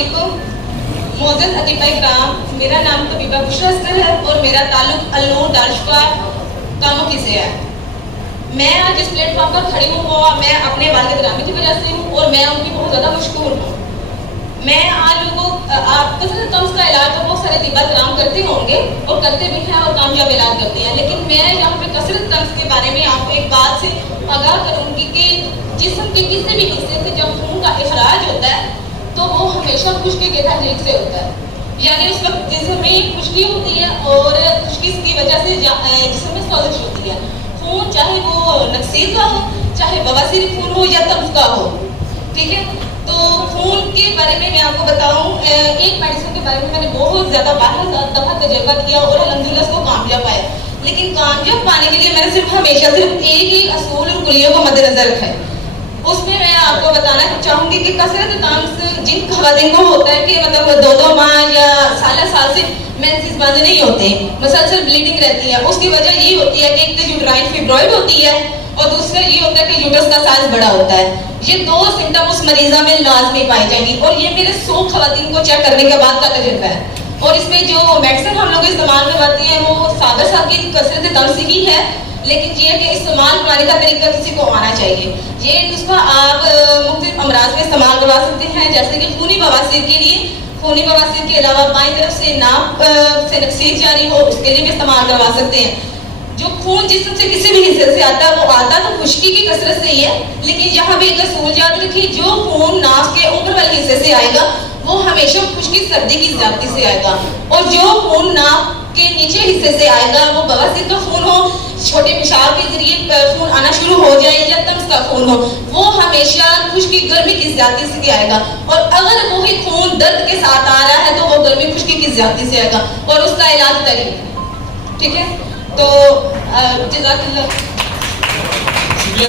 वालेकुम। मोअज़्ज़ज़ अतीफ़ा इकराम, मेरा नाम तबीबा बुशरा अस्कर है और मेरा ताल्लुक अल्नूर दानिशगाह कामोकी से है। मैं आज इस प्लेटफॉर्म पर खड़ी हूँ वो मैं अपने वालिद ग्रामी की वजह से हूँ और मैं उनकी बहुत ज़्यादा मशकूर हूँ। मैं आज लोगों आप कसरत तंज का इलाज तो बहुत सारे तिब्बत कराम करते होंगे और करते भी हैं और कामयाब इलाज करते हैं, लेकिन मैं यहाँ पे कसरत तंज के बारे में आपको एक बात से आगाह करूँगी कि जिस्म के किसी भी हिस्से से जब खून का इखराज होता है तो वो हमेशा खुश्की के तहरीक से होता है। यानी उस वक्त जिस्म में खुश्की होती है और खुश्की की वजह से जिस्म में सोजिश होती है। खून चाहे वो नक्सीर का हो, चाहे बवासीर खून हो या तंज का हो, ठीक है। तो खून के बारे में मैं आपको बताऊं, एक मेडिसिन के बारे में मैंने बहुत ज़्यादा दफ़ा तजर्बा किया और अल्हम्दुलिल्लाह उसको कामयाब पाया, लेकिन कामयाब पाने के लिए मैंने हमेशा सिर्फ एक ही असूल और कुलियों को मद्देनजर रखा है। उसमें मैं आपको बताना चाहूँगी कि कसरत तंज जिन खवातीन को होता है कि मतलब 2-2 माह या साल से मेंसेस बंद नहीं होते, मुसलसल ब्लीडिंग रहती है, उसकी वजह ये होती है कि एक तो यूट्राइन फिब्रॉइड होती है और दूसरा ये होता है कि यूट्रस का साइज बड़ा होता है। ये 2 सिम्टम उस मरीजा में लाजमी पाई जाएंगी और ये मेरे 100 खवातीन को चेक करने के बाद का तजुर्बा है। और इसमें जो मेडिसिन हम लोग इस्तेमाल में करते हैं वो सागर साहब की कसरत तंज ही है, लेकिन ये कि इस्तेमाल करने का तरीका किसी को आना चाहिए। ये नुस्खा आप मुख्तलिफ अमराज में इस्तेमाल करवा सकते हैं, जैसे कि खूनी बवासीर के लिए, खूनी बवासीर के अलावा बाईं तरफ से नाक से नक्सीर जारी हो उसके लिए भी इस्तेमाल करवा सकते हैं। जो खून जिस्म से किसी भी हिस्से से आता है वो आता तो खुश्की की कसरत से ही है, लेकिन यहाँ भी एक असूल याद रखिए, जो खून नाक के ऊपर वाले हिस्से से आएगा वो हमेशा खुश्की सर्दी की ज्यादती से आएगा, और जो खून नाक के नीचे हिस्से से आएगा वो बवासीर का खून हो, छोटे पेशाब के जरिए खून आना शुरू हो जाए या तंज का खून हो, वो हमेशा खुश्की गर्मी की ज्यादती से आएगा। और अगर वो ही खून दर्द के साथ आ रहा है तो वो गर्मी खुश्की की ज्यादती से आएगा और उसका इलाज तरीका, ठीक है। तो जज़ाकल्लाह।